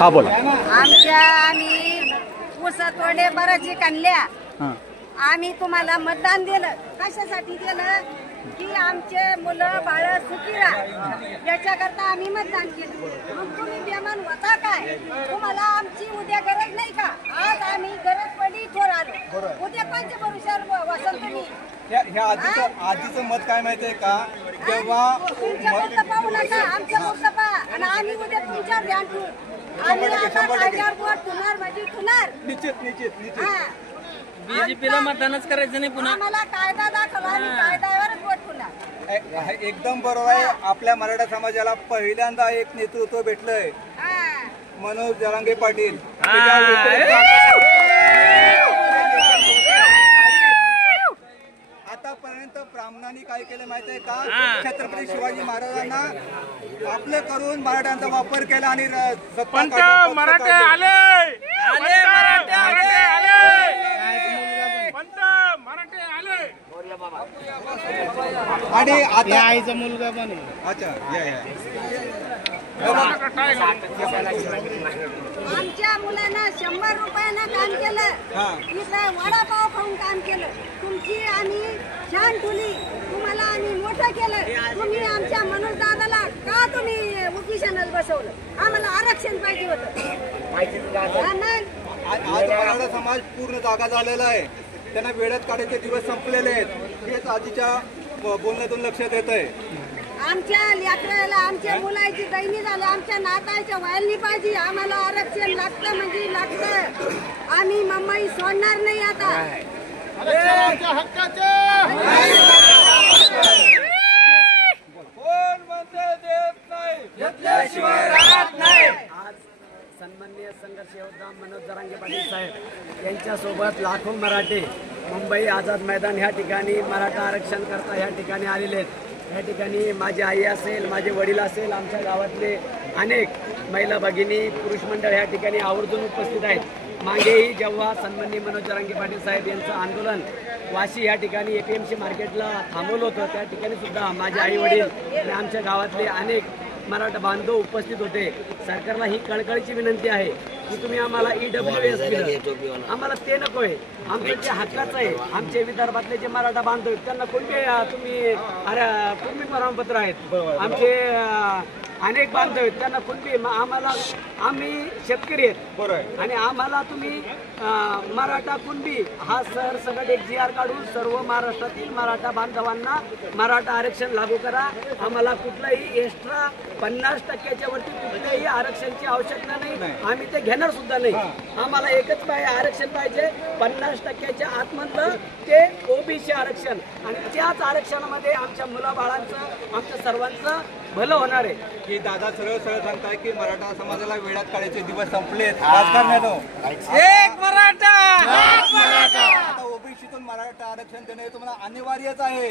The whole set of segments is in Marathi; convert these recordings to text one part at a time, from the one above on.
हा बोला. आम्ही ऊसतोडे बराची काढल्या. आम्ही तुम्हाला मतदान दिलं. कशासाठी दिलं की आमचे मुलं बाळ सुखी राहा याच्याकरता आम्ही मतदान केलं. मग तुम्ही बेमान होता काय? तुम्हाला आमची उद्या गरज नाही का? आज आम्ही गरज पडली थोर आलो. उद्या कोणत्या भरोशावर वसंत तुम्ही? आधीचं मत काय माहितीये का? जेव्हा तुमच्या पाहू नका, आमच्या मुक्त पहा आणि आम्ही उद्या तुमच्यावर ध्यान ठेवू. आम्ही आता कायद्यावर बोट ठेवणार म्हणजे ठेवणार. निश्चित बीजेपीला मतदानच करायचं नाही पुन्हा. आम्हाला कायदा दाखवला आणि कायद्यावरच बोट ठेवणार. एकदम बरोबर आहे. आपल्या मराठा समाजाला पहिल्यांदा एक नेतृत्व भेटलंय, मनोज जरांगे पाटील. आतापर्यंत ब्राह्मणांनी काय केलं माहितीये का? छत्रपती शिवाजी महाराजांना आपले करून मराठ्यांचा वापर केला आणि मराठे आले आणि आता आईचा मुलगा पण आहे. अच्छा आमच्या मुलांना 100 रुपयानं काम केलं. इथं वडापाव खाऊन काम केलं. तुमची आम्ही छान ठुली. तुम्हाला आम्ही मोठं केलं. तुम्ही आमच्या मनोज दादाला का तुम्ही उपोषणाला बसवलं? आम्हाला आरक्षण पाहिजे होतं. आज मराठा समाज पूर्ण जागा झालेला आहे. त्यांना वेळात काढायचे दिवस संपलेले आहेत. हेच आजीच्या बोलण्यातून लक्षात येत आहे. आमच्या लेकराला आमच्या मुलाची दैनी झालं. आमच्या नाताच्या व्हायला पाहिजे. आम्हाला आरक्षण लागतं म्हणजे लागतं. आम्ही मुंबई सोडणार नाही आता. कोण म्हणते देत नाही, घेतल्याशिवाय राहत नाही. आज सन्माननीय संघर्ष योद्धा मनोज जरांगे पाटील साहेब यांच्यासोबत लाखो मराठे मुंबई आझाद मैदान ह्या ठिकाणी मराठा आरक्षण करता ह्या ठिकाणी आलेले आहेत. या ठिकाणी माझी आई असेल, माझे वडील असेल, आमच्या गावातले अनेक महिला भगिनी, पुरुष मंडळ या ठिकाणी आवर्जून उपस्थित आहेत. मागेही जेव्हा सन्माननीय मनोज जरांगे पाटील साहेब यांचं आंदोलन वाशी या ठिकाणी APMC मार्केटला थांबवलं होतं, त्या ठिकाणी सुद्धा माझे आई वडील आणि आमच्या गावातले अनेक मराठा बांधव उपस्थित होते. सरकारला ही कळकळीची विनंती आहे की तुम्ही आम्हाला EWS दिलं, आम्हाला ते नको आहे. आमचं जे हक्काचं आहे, आमचे विदर्भातले जे मराठा बांधव आहेत त्यांना कोणते तुम्ही कुणबी प्रमाणपत्र आहेत. आमचे अनेक बांधव आहेत त्यांना कुणबी. आम्हाला आम्ही शेतकरी आहेत आणि आम्हाला तुम्ही मराठा कुणबी हा सरसकट एक GR काढून सर्व महाराष्ट्रातील मराठा बांधवांना मराठा आरक्षण लागू करा. आम्हाला कुठलाही एक्स्ट्रा 50% वरती कुठल्याही आरक्षणाची आवश्यकता नाही. आम्ही ते घेणार सुद्धा नाही. आम्हाला एकच पाहिजे, आरक्षण पाहिजे 50% आतमधलं ते OBC आरक्षण. आणि त्याच आरक्षणामध्ये आमच्या मुलाबाळांचं, आमच्या सर्वांचं भलं होणार आहे. की दादा सरळ सांगताय की मराठा समाजाला वेळात काढायचे दिवस संपलेत. राजकारण्यानं एक मराठा आता OBCतून मराठा आरक्षण देणं हे तुम्हाला अनिवार्यच आहे.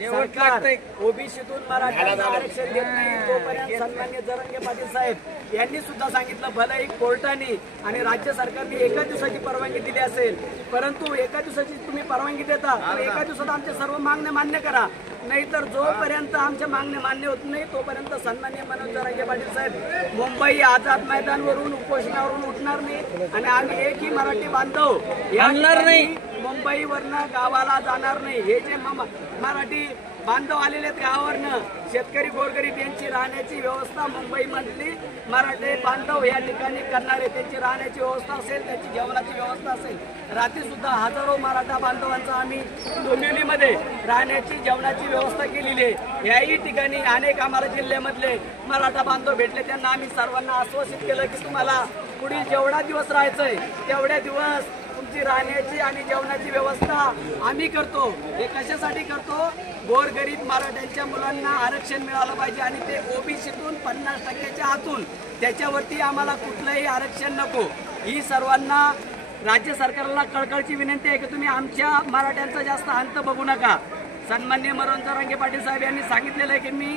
सरकार OBCतून मराठ्यांना आरक्षण देत नाही तोपर्यंत सन्माननीय जरांगे पाटील साहेब यांनी सुद्धा सांगितलं, भलं एक कोर्टाने आणि राज्य सरकारने एका दिवसाची परवानगी दिली असेल, परंतु एका दिवसाची तुम्ही परवानगी देता तर एका दिवसात आमच्या सर्व मागण्या मान्य करा. नाहीतर जोपर्यंत आमच्या मागण्या मान्य होत नाही तोपर्यंत सन्माननीय मनोज जरांगे पाटील साहेब मुंबई आझाद मैदानवरून उपोषणावरून उठणार नाही. आणि आम्ही एकही मराठी बांधव आणणार नाही, मुंबईवरनं गावाला जाणार नाही. हे जे मराठी बांधव आलेले आहेत गावावरनं, शेतकरी गोरगरीब यांची राहण्याची व्यवस्था मुंबईमधली मराठी बांधव या ठिकाणी करणार आहे. त्यांची राहण्याची व्यवस्था असेल, त्यांची जेवणाची व्यवस्था असेल. रात्री सुद्धा हजारो मराठा बांधवांचा आम्ही डोंबिवलीमध्ये राहण्याची जेवणाची व्यवस्था केलेली आहे. याही ठिकाणी अनेक आम्हाला जिल्ह्यामधले मराठा बांधव भेटले. त्यांना आम्ही सर्वांना आश्वासित केलं की तुम्हाला पुढील जेवढा दिवस राहायचंय तेवढ्या दिवस तुमची राहण्याची आणि जेवणाची व्यवस्था आम्ही करतो. हे कशासाठी करतो? गोरगरीब मराठ्यांच्या मुलांना आरक्षण मिळालं पाहिजे आणि ते OBCतून 50%च्या आतून, त्याच्यावरती आम्हाला कुठलंही आरक्षण नको. ही सर्वांना राज्य सरकारला कळकळीची विनंती आहे की तुम्ही आमच्या मराठ्यांचा जास्त अंत बघू नका. सन्माननीय मनोज जरांगे पाटील साहेब यांनी सांगितलेलं आहे की मी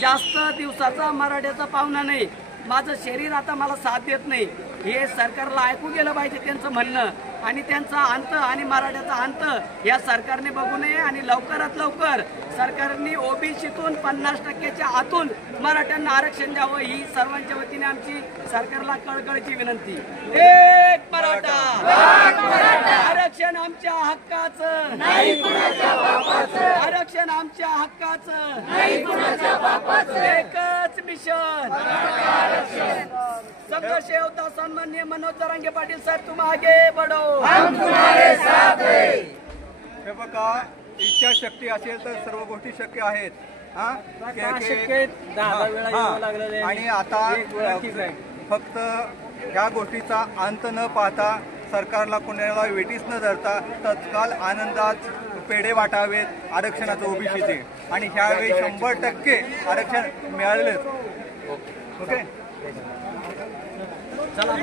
जास्त दिवसाचा मराठ्याचा पाहुणा नाही, माझं शरीर आता मला साथ देत नाही. हे सरकारला ऐकू गेलं पाहिजे त्यांचं म्हणणं. आणि त्यांचा अंत आणि मराठ्याचा अंत या सरकारने बघू नये आणि लवकरात लवकर सरकारने ओबीसीतून 50%च्या आतून मराठ्यांना आरक्षण द्यावं ही सर्वांच्या वतीने आमची सरकारला कळकळीची विनंती. एक मराठा आरक्षण आमच्या हक्काचं, आरक्षण आमच्या हक्काचं, एकच मिशन. संघर्ष योद्धा सन्माननीय मनोज जरांगे पाटील साहेब, तुम आगे बढ़ो. हे बघा, इच्छाशक्ती असेल तर सर्व गोष्टी शक्य आहेत. आणि आता फक्त ह्या गोष्टीचा अंत न पाहता सरकारला कोणाला वेटीस न धरता तत्काळ आनंदात पेढे वाटावेत आरक्षणाचं ओबीसीचे, आणि ह्यावेळी 100% आरक्षण मिळालेच. ओके. चला